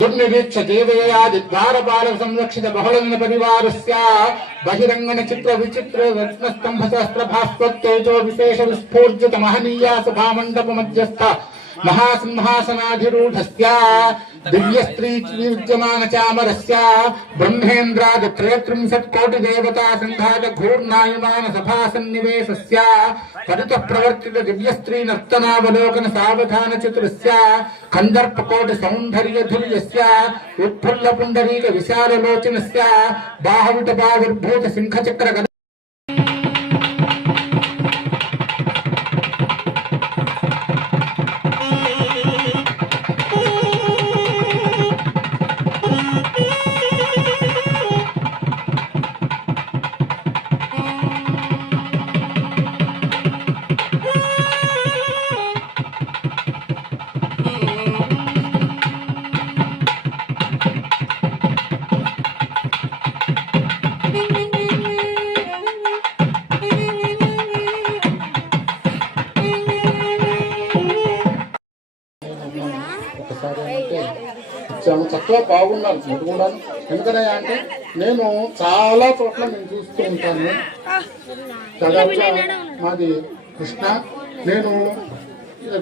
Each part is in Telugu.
दुर्निरीक्ष देवयादिद्वारपाल संरक्षित बहुलन परिवारस्य बहिरंगन चित्र विचित्र रत्नस्तंभ सहस्र भास्वत्तेजो विशेष विस्फूर्जित महनीया सभा मंडप मध्यस्थ महासिंहासनाधिरूढस्य दिव्य स्त्री विद्यमान चामरस्य ब्रह्मेन्द्राद त्रयत्रिंशत् कोटि देवता संघात घूर्णायमान सभा सन्निवेशस्य परितः प्रवर्तित दिव्य स्त्री नर्तनावलोकन सावधान चित्रस्य कंदर्प कोटि सौंदर्य धुर्यस्य उत्फुल्ल पुंडरीक विशाल लोचनस्य बाहुविट बाहुर्भूत सिंह चक्र చక్కగా బాగున్నారు మీరు కూడా. ఎందుకనే అంటే నేను చాలా చోట్ల నేను చూస్తూ ఉంటాను. దాదాపుగా మాది కృష్ణ. నేను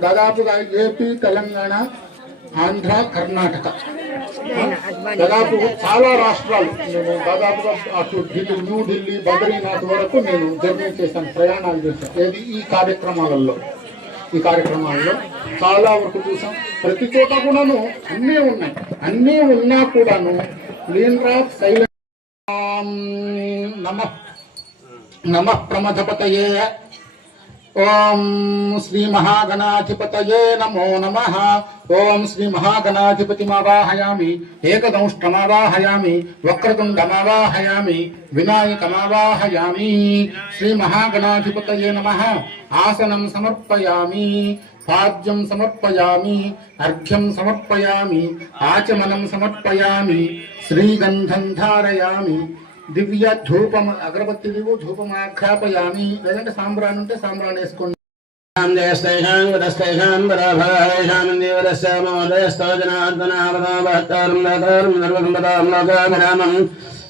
దాదాపుగా ఏపీ, తెలంగాణ, ఆంధ్ర, కర్ణాటక, దాదాపు చాలా రాష్ట్రాలు నేను దాదాపుగా అటు ఢిల్లీ, న్యూఢిల్లీ, బద్రీనాథ్ వరకు నేను జర్నీ చేశాను, ప్రయాణాలు చేశాను. ఏది ఈ కార్యక్రమాలలో చాలా వరకు చూసాం. ప్రతి చోట కూడాను అన్నీ ఉన్నాయి. అన్నీ ఉన్నా కూడాను లీన్రాఫ్ సైలెంట్ నమ ప్రమథపతయే ఓం శ్రీ మహాగణాధిపతయే నమో నమః. ఓం శ్రీ మహాగణాధిపతిమావాహయామి, ఏకదంష్టమావాహయామి, వక్రతుండమావాహయామి, వినాయకమావాహయామి. శ్రీ మహాగణాధిపతయే నమః. ఆసనం సమర్పయామి, పాద్యం సమర్పయామి, అర్ఘ్యం సమర్పయామి, ఆచమనం సమర్పయామి, శ్రీగంధం ధారయామి, దివ్య ధూపం అగరబత్తి ధూపం ఆఖ్యాపయామి. లేదంటే సాంబ్రాన్ ఉంటే సాంబ్రాన్ వేసుకోండి.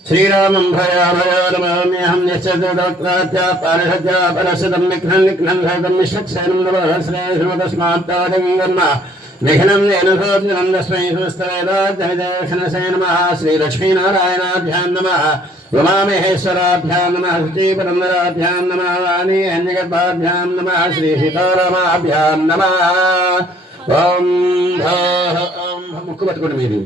శ్రీరామం భయాభయారమహం నిశ్చర్యాపారిషద్యాపరసిదం నిఘ్నం నిఘ్నం సహితం నిశ్చక్సేనం శ్రేష్మతస్మాత్తాదింగర్మ నిఘ్నం నేనసోజ్ఞం తస్మై సమస్తవేదాద్యమిదేక్షణసే నమః. శ్రీలక్ష్మీనారాయణాభ్యాం నమః. ఉమామహేశ్వరాభ్యాం నమః. శ్రీపరందరాభ్యాం నమః. వాణీ అన్యగర్భాభ్యాం నమః. శ్రీ సీతారామాభ్యాం నమః. ఓం ముక్కు పట్టుకోండి మీరు.